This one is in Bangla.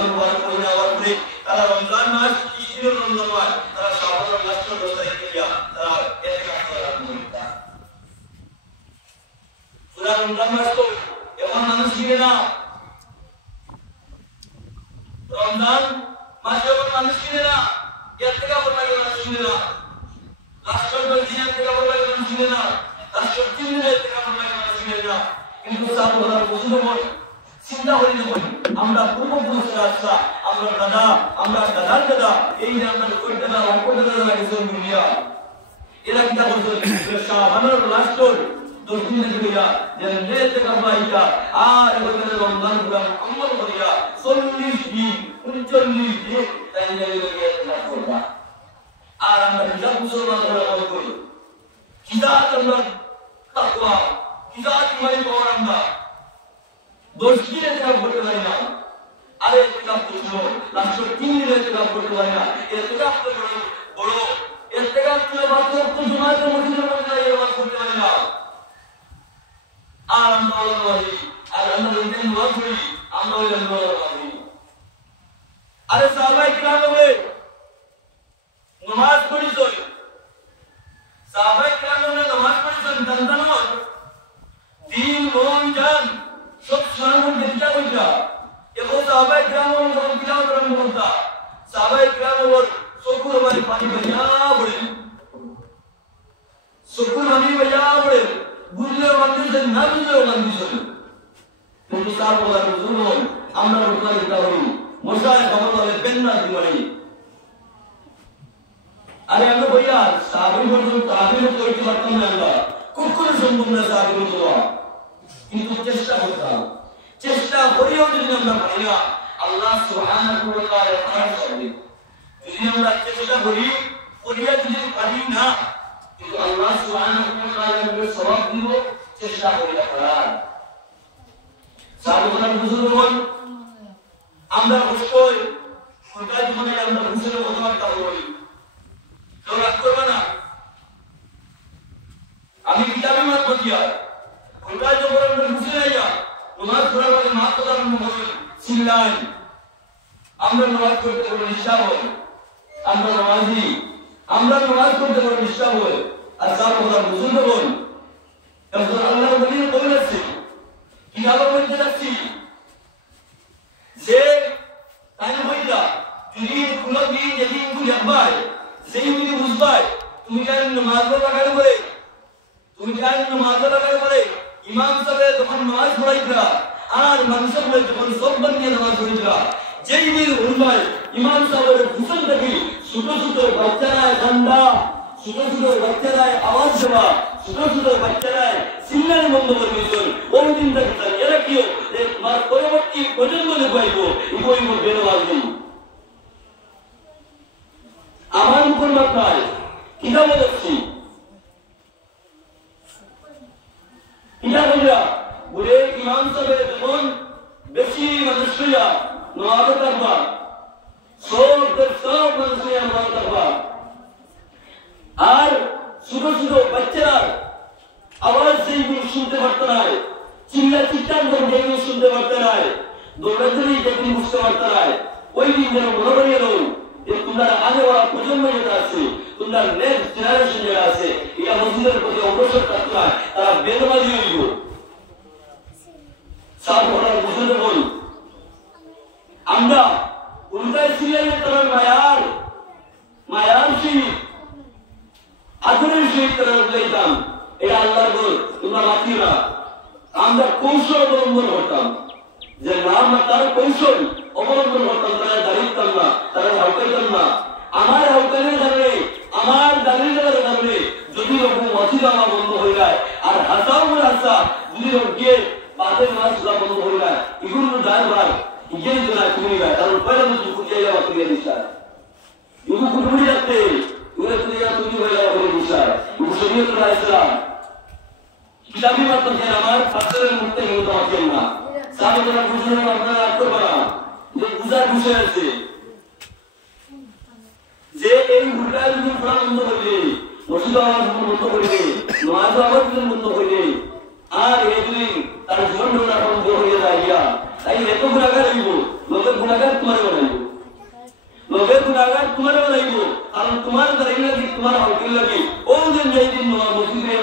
রমজান মুবারক মহিনা হওয়ার পরে তারা রমজান মাস 30 দিনের রমজান মাস তারা শাবানের লাস্টের 10 তারিখ থেকে তারা ইতিকাফ করা আরম্ভ করে। পুরা রমজান মাস তো এখন মানুষ গিয়ে না, রমজান মাসে এখন মানুষ কিনে না, ইতিকাফ লাগে মানুষ কিনে না, লাস্টের 10 দিন ইতিকাফ লাগে মানুষ কিনে না, লাস্টের 3 দিন ইতিকাফ লাগে মানুষ কিনে না। কিন্তু সাহাবারা বুঝলো বল চিন্তা করি না, আমরা পূর্বপুরুষরা আসা, আমরা দাদা, আমরা দাদার দাদা, এই যে আমরা ওই দাদা অঙ্কর দাদা লাগেছে দুনিয়া, এরা কিতা করছে শাবানের লাস্টের 10 দিন থেকে যে নেতে কামাইয়া আর ওইখানে রমজান পুরা আমল করিয়া 40 দিন 39 দিন তাই লাগে করবা। আর আমরা যা মুসলমান হয়ে আমল করি, কিতা আমরা তাকওয়া, কিতা ইমান পাওয়ার আমরা 10 দিন ইতিকাফ করতে পারি না, আরে ইতিকাফ করছো লাস্টের 3 দিন ইতিকাফ করতে পারি না, ইতিকাফ তো বড় ইতিকাফ তো মাত্র তো জমাতে মসজিদের মধ্যে এই ওয়াজ করতে পারি না। আর আমরা ওয়াজি আর আমরা দিন ওয়াজ করি, আমরা ওই ওয়াজি। আরে সাহাবায়ে কিরাম বলে নামাজ পড়িছো, সাহাবায়ে কিরাম বলে নামাজ পড়িছো, জানতানো দিন রমজান সব সামনে দেখতে কইরা এগো সাহাবায়ে কিরাম যখন তিলাওয়াত আরম্ভ করতা, সাহাবায়ে কিরাম ওর চোখের বাড়ি পানি ভাইয়া পড়ে, চোখের পানি ভাইয়া পড়ে, বুঝলেও মানতেছেন না বুঝলেও মানতেছেন। কিন্তু সাহাবারা বুঝুন আমরা রোজা দিতে পারি, মশায় খবর বলে বেন্না দিবানি। আরে আমরা ভাইয়া সাহাবী বলতো তাবির করতে পারতাম না, আমরা কখনো সম্ভব না সাহাবী বলতো, কিন্তু চেষ্টা করতাম, চেষ্টা করেও যদি আমরা পারি না আল্লাহ সুবহানাহু ওয়া তাআলা ফারজ করবে। যদি আমরা চেষ্টা করি করিয়া যদি পারি না, কিন্তু আল্লাহ সুবহানাহু ওয়া তাআলা আমাদের সওয়াব দিব চেষ্টা করিয়া করার। সাহাবারা বুঝুন আমরা কষ্টই কোনটা জীবনে আমরা বুঝলে কথাবার্তা বলি, তো রাগ করবে না। আমি কিতাবে মত বলিয়া কোনটা যখন আমরা বুঝে যাইয়া তোমার ঘোরার পরে মা কথা বলি চিল্লাই, আমরা নামাজ করতে পারবো নিষ্ঠা হয়, আমরা নামাজি, আমরা নামাজ করতে পারবো নিষ্ঠা হয়। আর সাহাবারা বুঝুন বল তখন আল্লাহর ওলির কওল আছে কিতাবের মধ্যে আছে যে তাই হইলা যদি কোনো দিন যেদিন তুমি দেখবাই সেই তুমি বুঝবাই তুমি জানেন নামাজ লাগাতে পারে, তুমি জানেন নামাজ লাগাতে পারে। ইমাম সাহেব যখন নামাজ পড়াইতরা আর মানুষের বলে যখন সব বানিয়ে নামাজ পড়াইতরা, যেই দিন উলমায় ইমাম সাহেবের ঘুষণ দেখি ছোট ছোট বাচ্চারায় কান্দা, ছোট ছোট বাচ্চারায় আওয়াজ দেওয়া, ছোট ছোট বাচ্চারায় চিল্লানি বন্ধ করে দিয়েছেন, ওই দিন দেখতেন এরা কিও তোমার পরবর্তী প্রজন্ম দেখবাইব উভয় মধ্যে নামাজ নেই। আমার উপর মাত্রায় কিতাবে দেখছি কিতাব বলে ইমাম সাহেব যখন বেশি মানুষ হইয়া নামাজ পড়বা, সব মানুষ হইয়া নামাজ পড়বা, আর ছোট ছোট বাচ্চারা আওয়াজ যেগুলো শুনতে পারত না, চিল্লা চিৎকার যেগুলো শুনতে পারত না, দৌড়াদৌড়ি যেগুলো বুঝতে পারত না, ওই দিন যেন মনে করিয়ে নয় যে তোমার আগে বলা প্রজন্ম যেটা আছে, তোমার নেক্সট জেনারেশন যেটা আছে, এটা মসজিদের প্রতি অগ্রসর থাকতে হয়, তারা বেদবাজি হইব। সাহাবারা বুঝতে বল আমরা উল্টায় ছিলেন তারা মায়ার সেই আগুনের সেই তারা উল্টাইতাম, এটা আল্লাহর বল তোমরা বাকি না। আমরা কৌশল অবলম্বন করতাম, যে নাম তার কৌশল অবলম্বন করতাম, তারা দাঁড়িতাম না, তারা হাউকাইতাম না। আমার হাউকাইনের কারণে, আমার দাঁড়িয়ে যাওয়ার কারণে যদি রকম মসজিদ আমার বন্ধ হয়ে যায়, আর হাসাও করে হাসা যদি গিয়ে বাদের মাছ বন্ধ হয়ে যায়, এগুলো যায় ভাই ইয়ে না তুমি গায়, কারণ পয়লা মতো ফুটিয়ে যাওয়া তুমি দিশায় এগুলো কুটুমি রাখতে এগুলো তুমি হয়ে যাওয়া করে দিশায় এগুলো শরীয়ত ইসলাম কিতাবি মাত্র যে আমার ফাসরের মধ্যে এগুলো তো আছেন না। সাহাবারা বুঝলেন আপনারা রাগ করবে না, যে বুঝার বিষয় আছে যে এই উল্টা যদি পড়া বন্ধ করলে, মসজিদ আওয়াজ বন্ধ করলে, নামাজ আওয়াজ বন্ধ করলে, আর এই যদি তার জীবন বন্ধ হয়ে যায়, তাই এত গুণাগার হইব, লোকের গুণাগার তোমারে বানাইব লগে গুনাহগার তোমারে বানাইব কারণ তোমার দাঁড়িয়ে লাগি তোমার হকিল লাগি ও যে যেই দিন মসজিদে